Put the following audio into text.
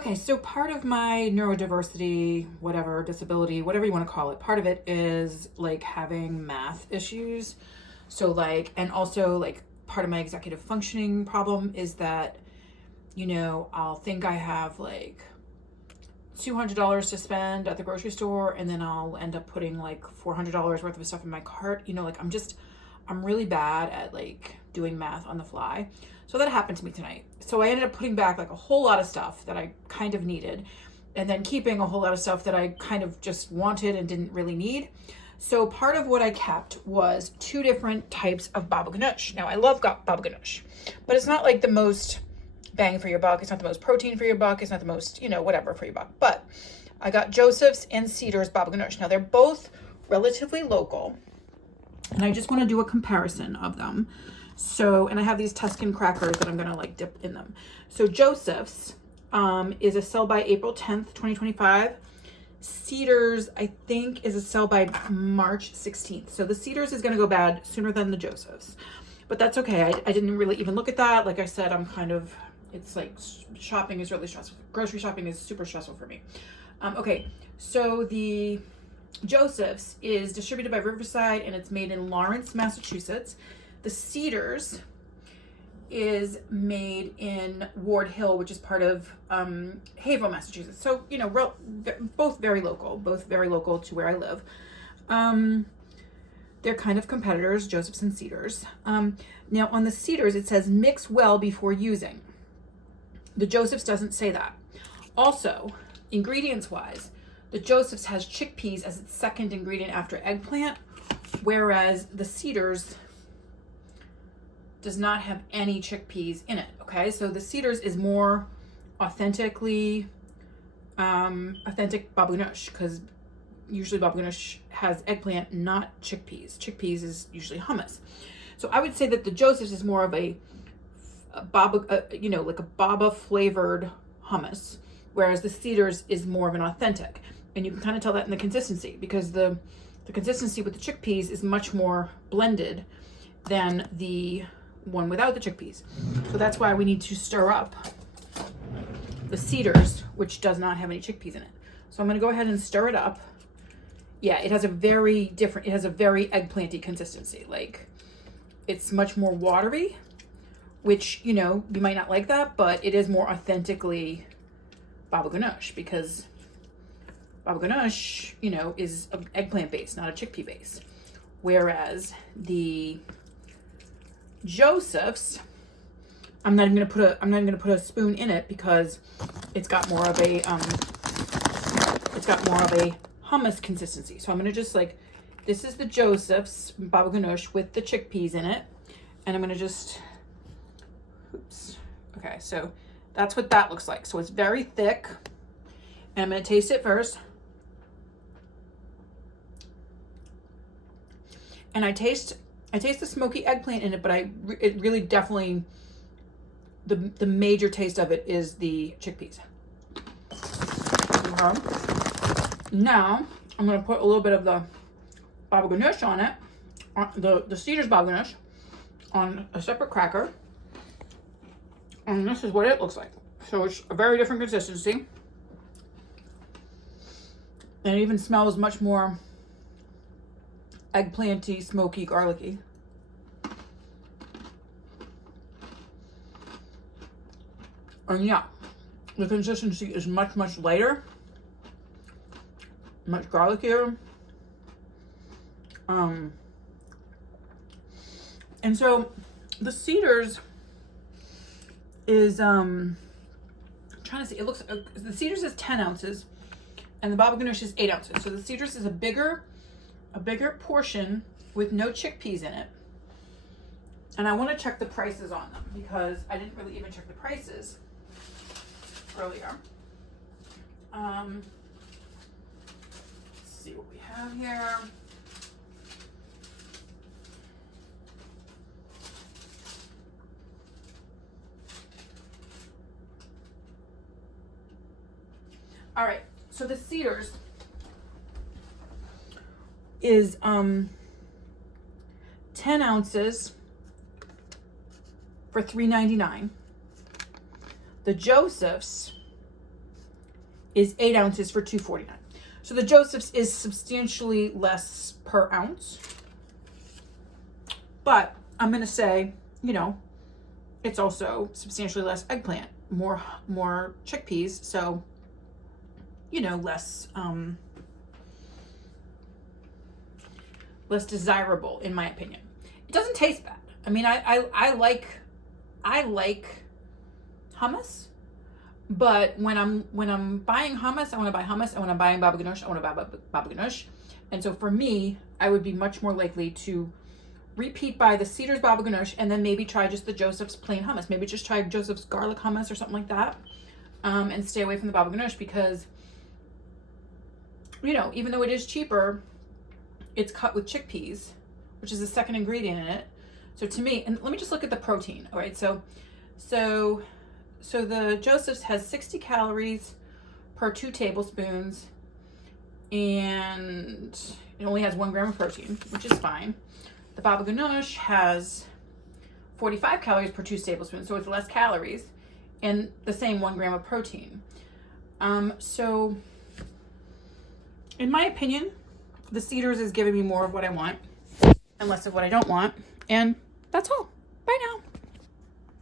Okay, so part of my neurodiversity, whatever, disability, whatever you want to call it, part of it is like having math issues. So like, and also like part of my executive functioning problem is that, I'll think I have like $200 to spend at the grocery store, and then I'll end up putting like $400 worth of stuff in my cart. I'm really bad at like doing math on the fly. So that happened to me tonight. So I ended up putting back like a whole lot of stuff that I kind of needed, and then keeping a whole lot of stuff that I kind of just wanted and didn't really need. So part of what I kept was 2 different types of baba ganoush. Now I love baba ganoush, but it's not like the most bang for your buck. It's not the most protein for your buck. It's not the most, whatever for your buck. But I got Joseph's and Cedar's baba ganoush. Now they're both relatively local, and I just want to do a comparison of them. So, and I have these Tuscan crackers that I'm going to like dip in them. So Joseph's is a sell by April 10th, 2025. Cedar's, I think, is a sell by March 16th. So the Cedar's is going to go bad sooner than the Joseph's. But that's okay. I didn't really even look at that. Like I said, it's like shopping is really stressful. Grocery shopping is super stressful for me. Okay, so the Joseph's is distributed by Riverside, and it's made in Lawrence, Massachusetts. The Cedar's is made in Ward Hill, which is part of Haverhill, Massachusetts. So, both very local to where I live. They're kind of competitors, Joseph's and Cedar's. Now on the Cedar's, it says mix well before using. The Joseph's doesn't say that. Also, ingredients wise, the Joseph's has chickpeas as its second ingredient after eggplant, whereas the Cedar's does not have any chickpeas in it. Okay, so the Cedar's is more authentic baba ganoush, because usually baba ganoush has eggplant, not chickpeas. Chickpeas is usually hummus. So I would say that the Joseph's is more of a baba, like a baba flavored hummus, whereas the Cedar's is more of an authentic. And you can kind of tell that in the consistency, because the consistency with the chickpeas is much more blended than the one without the chickpeas. So that's why we need to stir up the Cedar's, which does not have any chickpeas in it. So I'm going to go ahead and stir it up. Yeah, it has a very eggplanty consistency. Like, it's much more watery, which, you might not like that, but it is more authentically baba ganoush, because baba ganoush, is eggplant based, not a chickpea based. Whereas the Joseph's, I'm not even gonna put a spoon in it, because it's got more of a hummus consistency. So I'm gonna just this is the Joseph's baba ganoush with the chickpeas in it, and I'm gonna just, okay, so that's what that looks like. So it's very thick, and I'm gonna taste it first. And I taste the smoky eggplant in it, but it really definitely, the major taste of it is the chickpeas. Okay. Now I'm gonna put a little bit of the baba ganoush on it, the Cedar's baba ganoush, on a separate cracker, and this is what it looks like. So it's a very different consistency, and it even smells much more eggplanty, smoky, garlicky. And yeah, the consistency is much, much lighter, much garlickier. And so the Cedar's is, trying to see, it looks, the Cedar's is 10 ounces and the baba ganoush is 8 ounces. So the Cedar's is a bigger portion with no chickpeas in it. And I want to check the prices on them, because I didn't really even check the prices earlier. Let's see what we have here. All right, so the Cedar's is 10 ounces for $3.99. The Joseph's is 8 ounces for $2.49. So the Joseph's is substantially less per ounce. But I'm going to say, you know, it's also substantially less eggplant, more chickpeas. So, you know, less desirable, in my opinion. It doesn't taste bad. I mean, I like hummus, but when I'm buying hummus, I want to buy hummus, and when I'm buying baba ganoush, I want to buy baba ganoush. And so for me, I would be much more likely to repeat by the Cedars baba ganoush, and then maybe try just the Joseph's plain hummus. Maybe just try Joseph's garlic hummus or something like that, and stay away from the baba ganoush because, you know, even though it is cheaper, it's cut with chickpeas, which is the second ingredient in it. So to me, and let me just look at the protein. All right, so the Joseph's has 60 calories per 2 tablespoons, and it only has 1 gram of protein, which is fine. The baba ganoush has 45 calories per 2 tablespoons, so it's less calories, and the same 1 gram of protein. So in my opinion, the Cedars is giving me more of what I want and less of what I don't want, and that's all.